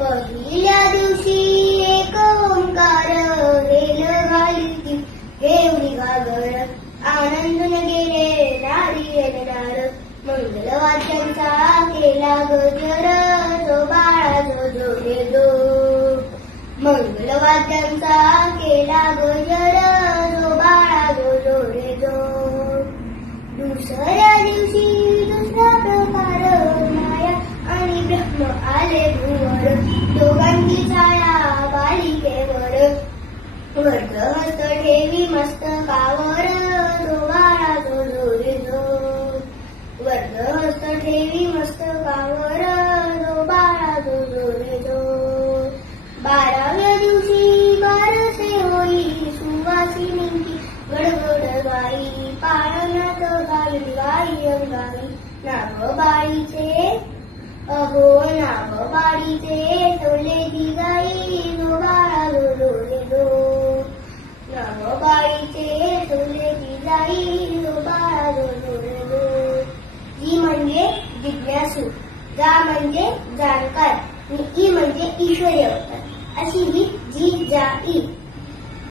पहिल्या दिवशी एक ओंकार हेल घाली हेवली घागर आनंदून गेले नारी येणार मंगलवाद्यांचा केला गजर जो बाळा जो जो रे जो मंगलवाद्यांचा केला गजर जो बाळा जो जो रे जो दुसऱ्या दिवशी दुसरा प्रकार माया आणि ब्रह्म आले भूवर दोघांची छाया बालिकेवर वर्ग हस्त ठेवी मस्तकावर जो बाळा जो जो रे जो वर्ग हस्त ठेवी मस्तकावर जो बाळा जो जो रे जो 12व्या दिवशी बारसे होई सुवासिनींची गडगड गाई पाळण्यात गाई गाई अंगाई नाव बाळीचे अहो नाव बाळीचे तोले दी गाई जो बाळा जो जो रे जो नाव बाळीचे तोले दी गाई जो बाळा जो जो रे जो जी म्हणजे जिज्ञासू जा म्हणजे जाणकार आणि ई म्हणजे ईश्वरी अवतार अशी ही जी जा ई